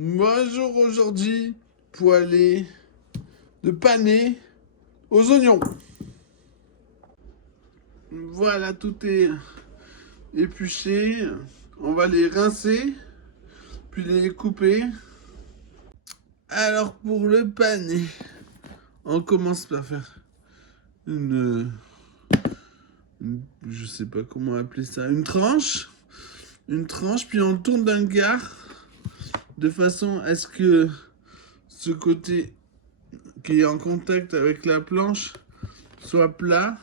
Bonjour, aujourd'hui, poêlée de panais aux oignons. Voilà, tout est épluché. On va les rincer, puis les couper. Alors pour le panais, on commence par faire je sais pas comment appeler ça, une tranche, puis on tourne d'un quart de façon à ce que ce côté qui est en contact avec la planche soit plat.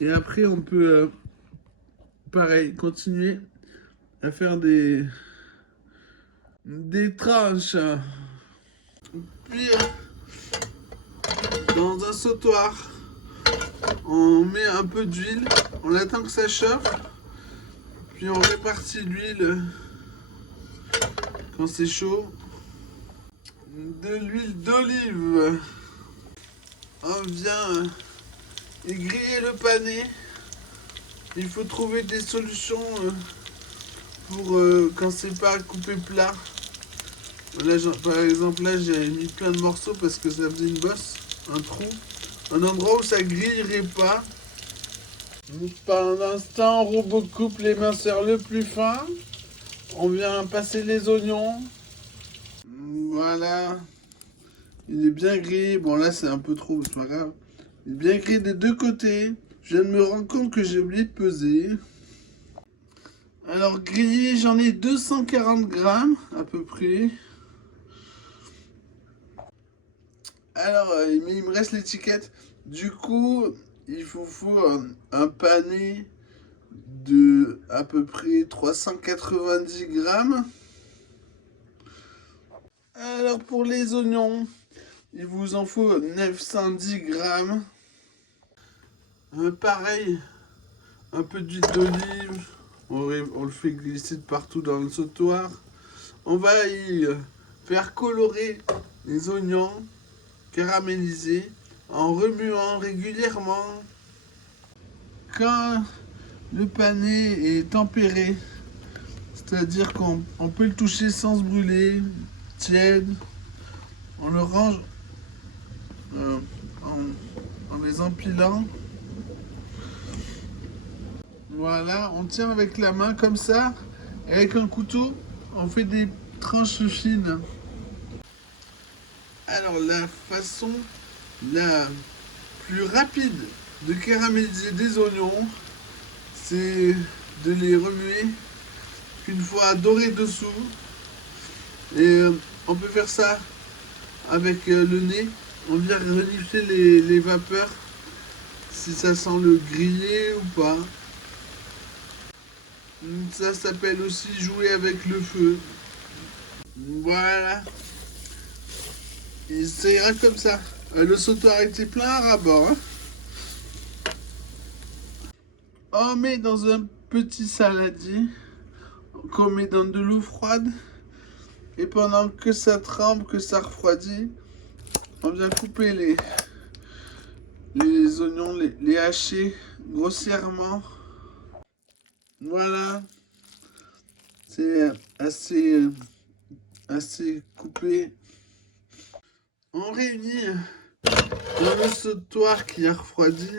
Et après, on peut, pareil, continuer à faire des tranches. Puis, dans un sautoir, on met un peu d'huile, on attend que ça chauffe, puis on répartit l'huile quand c'est chaud. De l'huile d'olive. On vient griller le panais. Il faut trouver des solutions pour quand c'est pas coupé plat. Là, par exemple, là j'ai mis plein de morceaux parce que ça faisait une bosse, un trou, un endroit où ça grillerait pas. Pendant ce temps, Robot coupe l'éminceur le plus fin. On vient passer les oignons. Voilà. Il est bien grillé. Bon, là, c'est un peu trop, c'est pas grave. Il est bien grillé des deux côtés. Je viens de me rendre compte que j'ai oublié de peser. Alors, grillé, j'en ai 240 grammes, à peu près. Alors, il me reste l'étiquette. Du coup, il faut un panais de à peu près 390 grammes. Alors, pour les oignons, il vous en faut 910 grammes. Pareil, un peu d'huile d'olive. On le fait glisser de partout dans le sautoir. On va y faire colorer les oignons caramélisés en remuant régulièrement. Quand le panais est tempéré, c'est-à-dire qu'on peut le toucher sans se brûler, tiède, on le range en les empilant. Voilà, on tient avec la main comme ça, et avec un couteau, on fait des tranches fines. Alors la façon la plus rapide de caraméliser des oignons, c'est de les remuer une fois dorés dessous. Et on peut faire ça avec le nez. On vient renifler les vapeurs, si ça sent le grillé ou pas. Ça s'appelle aussi jouer avec le feu. Voilà. Et ça ira comme ça. Le sautoir était plein à ras-bord. Hein. On met dans un petit saladier qu'on met dans de l'eau froide. Et pendant que ça trempe, que ça refroidit, on vient couper les oignons, les hacher grossièrement. Voilà. C'est assez coupé. On réunit dans le sautoir qui a refroidi.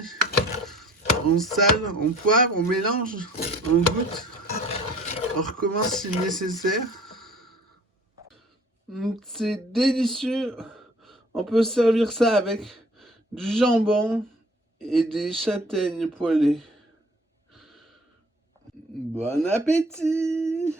On sale, on poivre, on mélange, on goûte. On recommence si nécessaire. C'est délicieux. On peut servir ça avec du jambon et des châtaignes poêlées. Bon appétit!